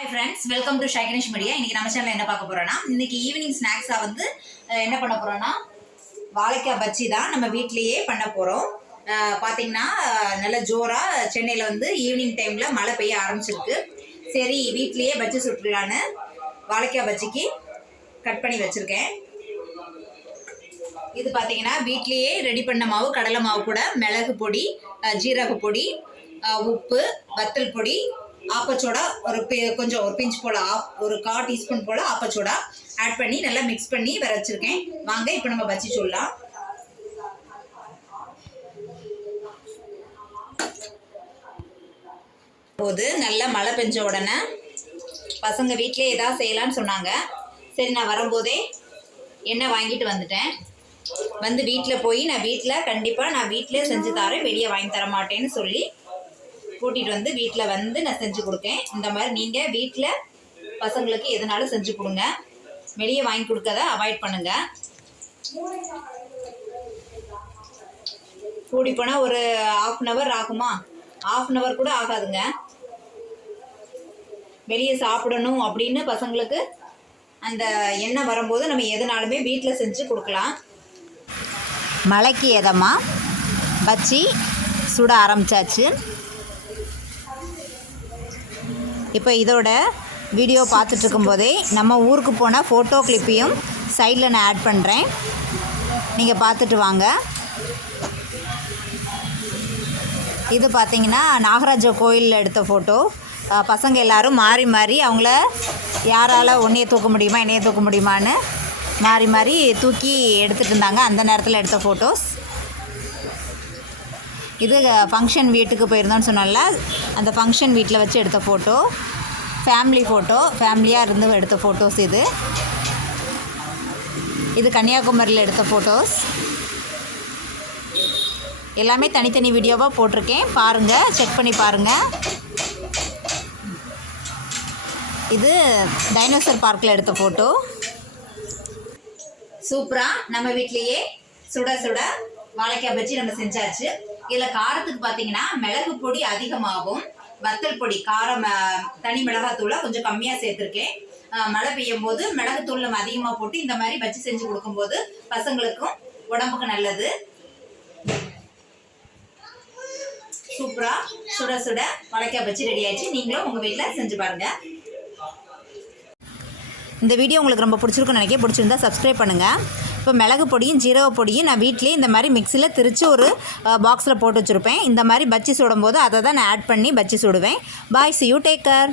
Hi friends welcome to ஷைகனிஷ் media இன்னைக்கு நம்ம சேனல்ல என்ன பார்க்க போறோம்னா இன்னைக்கு ஈவினிங் ஸ்நாக்ஸாக வந்து என்ன பண்ண போறோம்னா வாழைக்காய் பஜ்ஜி தான் நம்ம வீட்லயே பண்ண போறோம். அஹ், பாத்தீங்கன்னா நல்ல ஜோரா சென்னையில் வந்து ஈவினிங் டைம்ல மழை பெய்ய ஆரம்பிச்சிருக்கு. சரி வீட்லயே பஜ்ஜி சுட்டுலான்னு வாழைக்காய் பஜ்ஜிக்கு கட் பண்ணி வச்சிருக்கேன். இது பார்த்தீங்கன்னா வீட்லேயே ரெடி பண்ண மாவு கடலை மாவு கூட மிளகு பொடி ஜீரக பொடி உப்பு வத்தல் பொடி ஆப்பச்சோடா ஒரு கொஞ்சம் ஒரு பிஞ்ச் போல் ஆஃப் ஒரு கா டீஸ்பூன் போல் ஆப்பச்சோடா ஆட் பண்ணி நல்லா மிக்ஸ் பண்ணி வர வச்சுருக்கேன். வாங்க இப்போ நம்ம வச்சு சொல்லலாம் போது நல்ல மழை பெஞ்ச உடனே பசங்க வீட்டிலே ஏதாவது செய்யலான்னு சொன்னாங்க. சரி நான் வரும்போதே என்ன வாங்கிட்டு வந்துட்டேன். வந்து வீட்டில் போய் நான் வீட்டில் கண்டிப்பாக நான் வீட்டிலே செஞ்சு தரேன். வெளியே வாங்கி தர மாட்டேன்னு சொல்லி கூட்டிகிட்டு வந்து வீட்டில் வந்து நான் செஞ்சு கொடுக்கேன். இந்த மாதிரி நீங்கள் வீட்டில் பசங்களுக்கு எதுனாலும் செஞ்சு கொடுங்க. வெளியே வாங்கி கொடுக்கறத அவாய்ட் பண்ணுங்க. கூடி போனால் ஒரு ஆஃப் அன் ஹவர் ஆகுமா? ஆஃப் அன் ஹவர் கூட ஆகாதுங்க. வெளியே சாப்பிடணும் அப்படின்னு பசங்களுக்கு அந்த எண்ணெய் வரும்போது நம்ம எதுனாலுமே வீட்டில் செஞ்சு கொடுக்கலாம். மழைக்கு எதமா பச்சி சுட ஆரம்பிச்சாச்சு. இப்போ இதோட வீடியோ பார்த்துட்டு இருக்கும்போதே நம்ம ஊருக்கு போன ஃபோட்டோ கிளிப்பையும் சைடில் நான் ஆட் பண்ணுறேன் நீங்கள் பார்த்துட்டு வாங்க. இது பார்த்தீங்கன்னா நாகராஜ கோயிலில் எடுத்த ஃபோட்டோ பசங்க எல்லோரும் மாறி மாறி அவங்கள யாரால் உன்னையை தூக்க முடியுமா என்னைய தூக்க முடியுமான்னு மாறி மாறி தூக்கி எடுத்துகிட்டு இருந்தாங்க. அந்த நேரத்தில் எடுத்த ஃபோட்டோஸ் இது ஃபங்க்ஷன் வீட்டுக்கு போயிருந்தோம்னு சொன்னால அந்த ஃபங்க்ஷன் வீட்டில் வச்சு எடுத்த ஃபோட்டோ ஃபேமிலி ஃபோட்டோ ஃபேமிலியாக இருந்து எடுத்த ஃபோட்டோஸ் இது. இது கன்னியாகுமரியில் எடுத்த ஃபோட்டோஸ் எல்லாமே தனித்தனி வீடியோவாக போட்டிருக்கேன். பாருங்கள் செக் பண்ணி பாருங்கள் இது டைனோசர் பார்க்கில் எடுத்த ஃபோட்டோ சூப்பராக நம்ம வீட்லேயே சுட சுட வாழைக்காய் பஜ்ஜி நம்ம செஞ்சாச்சு. இதில் காரத்துக்கு பார்த்தீங்கன்னா மிளகு பொடி அதிகமாகும். வத்தல் பொடி காரம் தனி மிளகாத்தூளை கொஞ்சம் கம்மியாக சேர்த்துருக்கேன். மழை பெய்யும் போது மிளகுத்தூள் நம்ம அதிகமாக போட்டு இந்த மாதிரி பஜ்ஜி செஞ்சு கொடுக்கும்போது பசங்களுக்கும் உடம்புக்கு நல்லது. சூப்பரா சுட சுட வாழைக்காய் பஜ்ஜி ரெடி ஆயிடுச்சு. நீங்களும் உங்கள் வீட்டில் செஞ்சு பாருங்கள் இந்த வீடியோ உங்களுக்கு ரொம்ப பிடிச்சிருக்குன்னு நினைக்க பிடிச்சிருந்தா சப்ஸ்கிரைப் பண்ணுங்கள் இப்போ மிளகு பொடியும் ஜீரக பொடியும் நான் வீட்லேயே இந்த மாதிரி மிக்சியில் திரித்து ஒரு பாக்ஸில் போட்டு வச்சுருப்பேன். இந்த மாதிரி பச்சி சுடும்போது அதை தான் நான் ஆட் பண்ணி பச்சி சுடுவேன். Bye see you take care